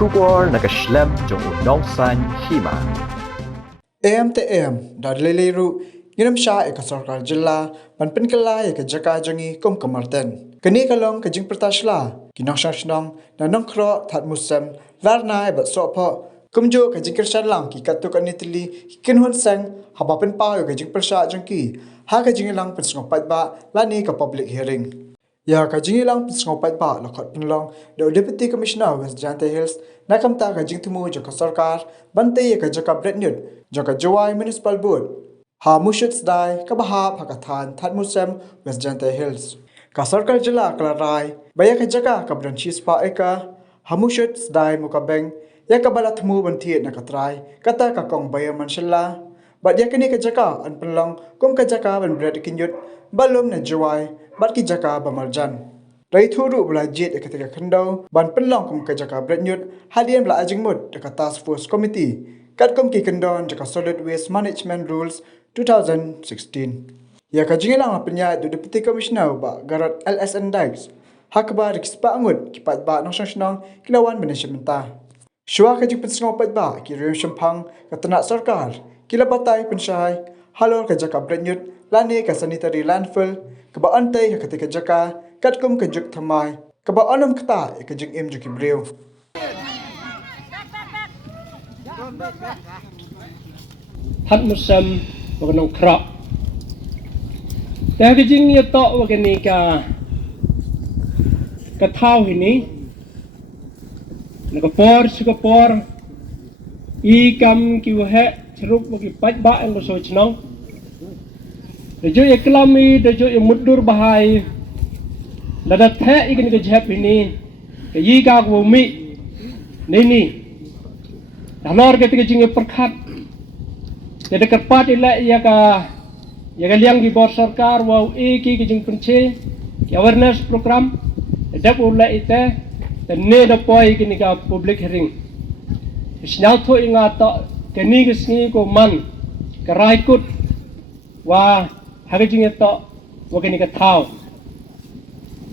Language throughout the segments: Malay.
Kubor nakaslem jong unongsan Hima. AMTM dar leleru ngiram sha ek sarkar jilla ban penkala ek Jaka jangi kom kamarten kani kalong kajing pertashla kinong shnong na nongkro that musam larna ba sopa kumjo kajing kershan lang ki katuk anitli kinhun sang habapen pa yo kajing Pyrshah jangki ha kajing lang pensong Paidbah lani ka public hearing ya kajing lang pensong Paidbah lakot penlong the deputy commissioner west Jante Hills nakamta kajing tumu Jaka sarkar bante ka Jaka Bret Ñiut Jaka Jawai municipal board ha mushut dai kabahap hakathan that musam west Jante Hills ka sarkar jila kalarai baya ka Jaka ka branches pa eka ha mushut dai mukabeng ya ka balat mu banti na katrai kata ka kong baya manshalla bat ya kini ka Jaka an penlong kum ka Jaka ban Bret Ñiut balum na Jawai bat ki Jaka bamarjan Rai thuru bela jet ketika kendau ban penlong kum ka Jaka Bret Ñiut hadian bela ajingmut dekat task force committee kat kum ki kendon Jaka solid waste management rules 2016 ya ka jingilang apenya du deputy commissioner ba garat LSN Dikes hakba rikspa angut ki Paidbah nong shnong kilawan management shua ka jing pensong Paidbah ki rem shampang ka tanak sarkar kila batai pensyai halor ka Jaka Bret Ñiut lani ka sanitary landfill ka ba antai ka ketika Jaka kat kum ka juk thamai ka ba onam kata ka jing im juki breu hat musam wakanong krokแต่จริงเนี่ยโตว่ากันนี่กะเท้าหินี่แล้วก็ปอร์สก็ปอร์อีกำกิวเหะสรุปว่ากิPaidbah yangก็โซชน้องเดี๋ยวจะกลามีเดี๋ยวจะมุดดูร์บายแล้วแต่แท้อีกันก็เจ็บหินี่ก็ยีกากวมินี่แต่ลอร์ก็ที่จริงประคัดแต่เด็กปัดอีเล่ya kalian di bawah sarkar wow ki jing punche ki awareness program dak ulai ite dan ne da poi ki ka public hearing snau tho inga to keni ki sngi ko man karai kut wa hage jing to wa keni ka thau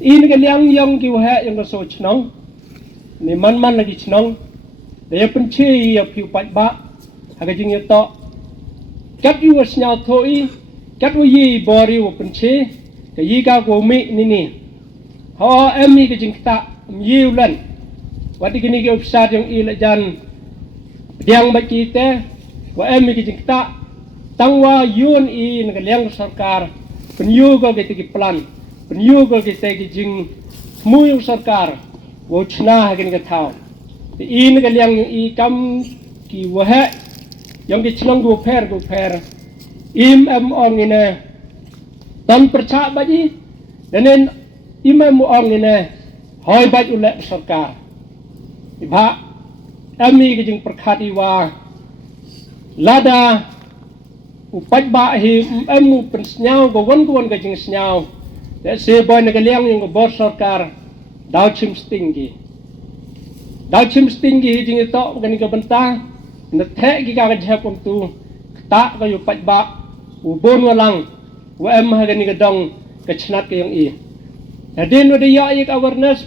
in kalian yang ki wa yang ko so chnong ni man lagi chnong da ya punche ya phiu Paidbah hage jing to kat yu snau tho i các vị bori của bên chế cái gì cả của mỹ nè họ em mi cái chính ta nhiều lần và cái này cái upside yang i lại jan yang bạch chi te và em mi cái chính ta tăng wa yun i cái liang sarkar penyu ko cái plan penyu ko cái jing mui sarkar wo chna cái thao i cái liang i kam ki wa he yang cái chnang go per im ong ini tan percaya baji dan im ong ini hoi baji oleh sarkar iba ami kejeng perkhati wa lada Paidbah hi pensnyau gowon kejeng snyau dan seboy negaliang yang bos sarkar dau chim stinggi jeng itu gani ka bentang nethek ki ka jep tu tak kayu Paidbah ubon walang wa em ha gani gadong kachnat kayong i hadin wa dia ik awareness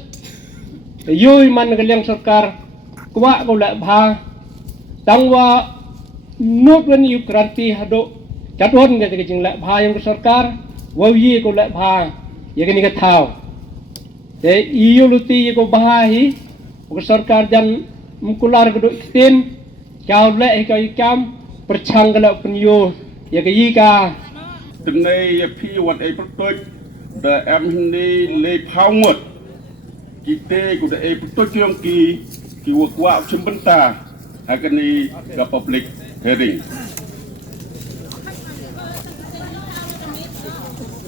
yoy man galyang sarkar kwa ko la bha tangwa not wen yu kranti hado katwon ga jing la bha yang sarkar wa yi ko la bha ye gani ka thau de iuluti ko bha hi ko sarkar jan mkular gdo tin chao le ka ikam perchang gala penyo ya cái gì cả từ nay phi vật ấy bắt tôi để em đi lấy pháo ngột kỳ tê của để bắt tôi kêu kỳ vật quạ chấm bấn ta hay cái này gặp public hearing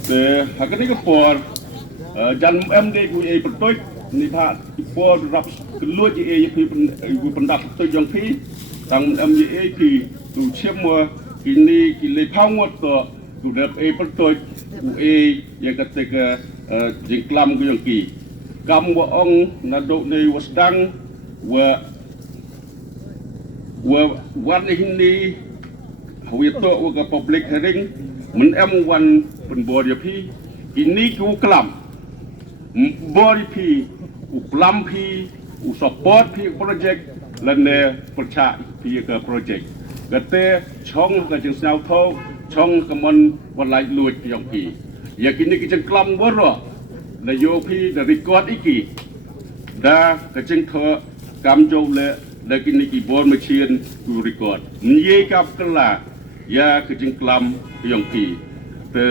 để hay cái này cái por jangan em đi của ấy bắt tôi ni pha por rap keluar je ấy phi pendak tôi yang phi tang em je ấy phi tu chiếm mua kini kile pangwat to sudah pertoj yang ketika jengklam ku yang ki kam wa ong nadok nei wasdang wa wan ini hawito wa ka public hearing men em wan penbor ya pi kini ku klam bor pi u klam pi support pi project lane percha pi ke project kate chong ke jeng snau tho chong ke mon wan lai luit yong pi ya kini ke jeng klam woro la yo pi the record iki da ke jeng tho kam jo le la kini ki bor machine to record ye kap kala ya ke jeng klam yong pi te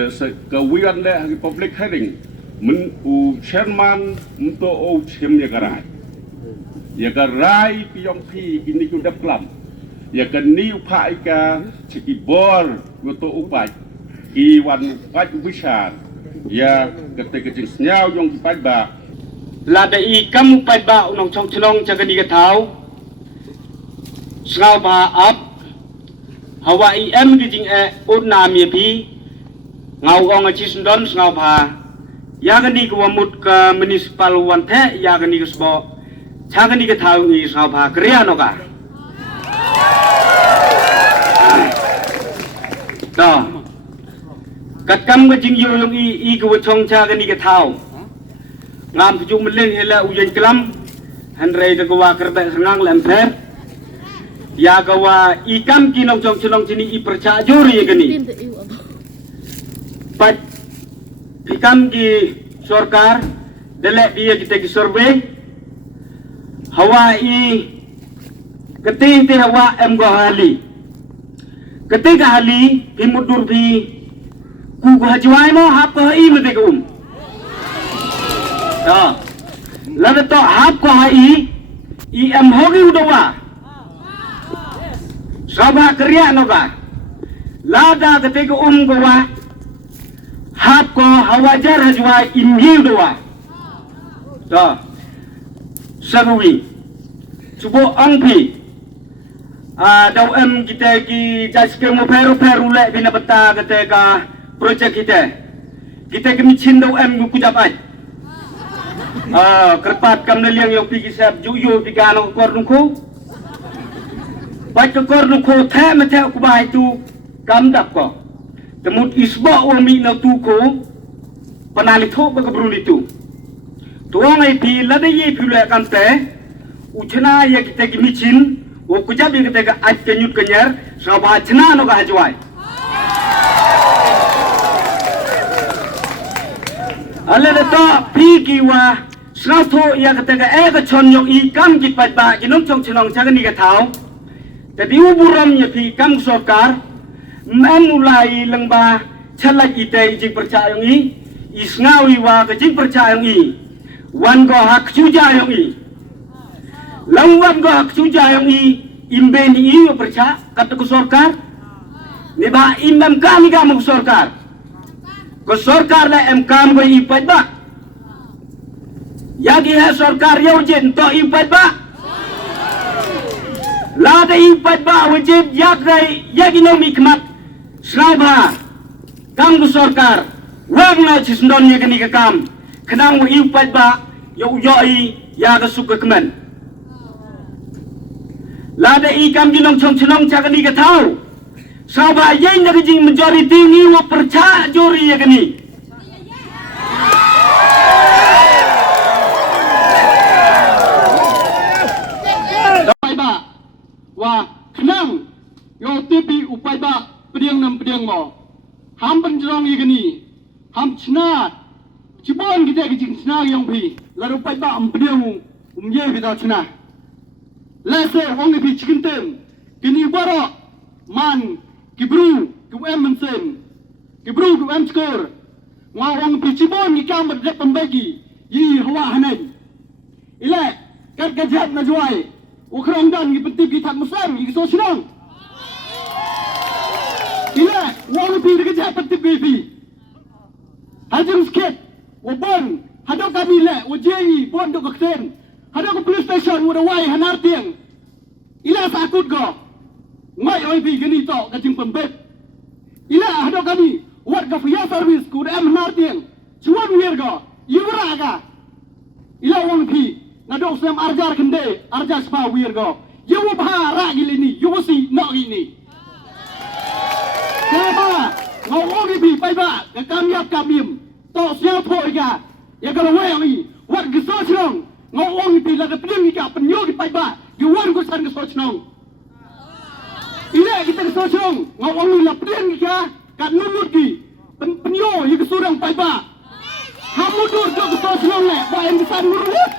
ke wian le public hearing mun u chairman untuk o chem ya garai ya garai pi yong pi kini ku dap klam ya kan ni upai ka ciki bor untuk upai iwan upai Pyrshah ya ketika jeng senyau yang Paidbah lada i kamu Paidbah unong chong chenong jaga di gatau sengau ba up hawa i em di jing ut na mi pi ngau ong achi sundon sengau ba ya kan di kuamut ke municipal wan the ya kan di kesbo jaga di gatau ni sengau ba kriya no ka đó cắt cam cái chính yêu yung y cái chong cha cái này cái thao ngam thì chúng mình lên hay là ujen kelam han rei cái qua kerja senang lem fer ya cái qua y cam kinong chong chong sini y percaya juri cái này pat y cam ki sarkar delek dia kita ki survey hawa y ketik hawa em go hali ketika hali pimudur pi ku hajwai mo hap ko i mate ko da lalu to hap ko i em hogi udawa sabha kriya no ka lada ketika ko wa hap ko hawajar hajwai imhi udawa da sarui subo angpi daw em kita ki jaske mo peru le bina bata ketika project kita kemicin daw em ku japai kerpat kam neliang yang pigi sab juyo pigano kornungku baik kornungku the mate ku bai tu kam dap ko temut isba o mi na tu ko panali tho ba kabruni tu tuang ai pi la de ye pi le kan te uchna ya kita kemicin वो कुछ भी कहते हैं आज के Ñiut कन्यार सब आचना नो का हजवाई अल्लाह ने तो पी की वा स्नाथो या कहते हैं एक चोन्यो ई कम की Paidbah की नों चोंग चोंग चागनी का थाव tapi uburam ya pi kam sarkar memulai lengba chalak ite jing percaya ngi isngawi wa ke jing percaya ngi wan go hak chuja ngi Langwan go suja yang imbeni iyo percaya kata ku sarkar ni ba imam kami kamu ku sarkar la em kam go i Paidbah yagi ha sarkar ya ujen to i Paidbah la da i Paidbah wajib yagi no mikmat snaba kam ku sarkar wang na chisndon ya kani ka kam kenang i Paidbah yo i ya ka suka kemen lada ikam jinong chong chenong chakani ka thau saba yen na jing majority ni wo percaya jori ya kani Paidbah wa khnang yo tipi Paidbah pediang nam pediang mo ham penjong ya kani ham chna chibon kita ke jing chna yang pi lalu Paidbah pediang ye kita chna Lese wong ipi chicken tem kini baro man kibru ku em mensen kibru ku em skor wa wong ipi chibon ni kam ber pembagi yi hawa hanen ile kat gajat na juai ukrong dan ni peti ki tak muslim ki so sinong ile wong ipi gajat peti bi hajung sket wo bon hado kami le wo jengi bon do kakten Hada ko police station wo dawai hanar tiang ila sakut go ngai oi bi gani to ka jing pembet ila hado kami wat ka fia service ku am hanar tiang chuan wir go yura ga ila wong pi ngado sem arjar kende arjar spa wir go yu bha ra gilini yu si no ini Siapa ngomong ibi Paidbah ka kamyap kamim to sia phoi ga ya ka wei wat giso chong ngawang pi la pedang ni ka penyo di Paidbah yuan ko san ke sochnong ile kita ke sochnong ngawang ni la pedang ni ka numut ki penyo ye ke surang Paidbah hamudur ke sochnong le ba en san murut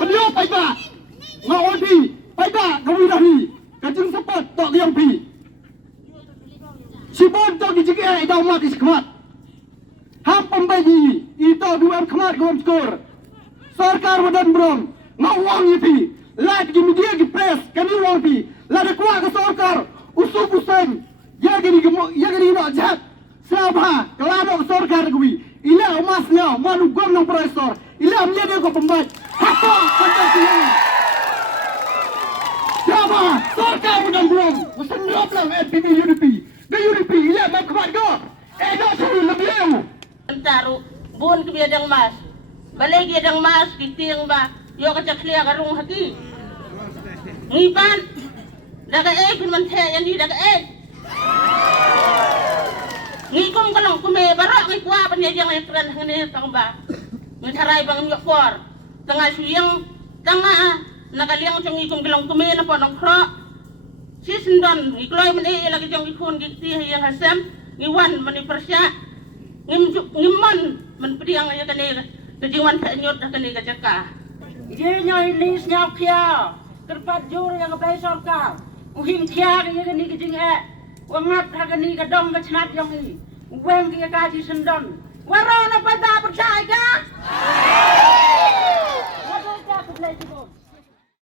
penyo Paidbah ngawang pi Paidbah kawirahi kajeng sepat tok yang pi sibon tok di jike daw mak iskmat ham pembayi itu dua khmat gom skor sarkar wadan brom ngawang yipi lat gi media gi press kani wang pi la de kwa ka sarkar usuk usen ya gini no jat sabha kelano sarkar gwi ila umas nya manu gom nang profesor ila media de ko pembat hakko pancasila sabha sarkar wadan brom usen nyop lang NPP UDP ke UDP ila mak khmat go no thul lebih taruh bun ke biadang mas balai biadang mas kiting ba yo ka caklia karung hati ngipan daga kun man the yani daga ngikum kalong kume barak ngi kwa pan yang ekran ngene tang ba ngitharai bang yo por tengah suyang tengah nakaliang chong ngikum kalong kume na ponong kro sisendon ngikloi man lagi chong ikun giti yang hasam ngiwan mani Pyrshah ngimman man pediang ya kane kejiwan Ñiut kane ka Jaka ye nyoi lis nyau kia kerpat jur yang play sarkar uhim kia ke kane ke jing wangat ha kane ka dom ka chnat yang ni weng ke ka ji sendon warana pada percaya ka wado ka play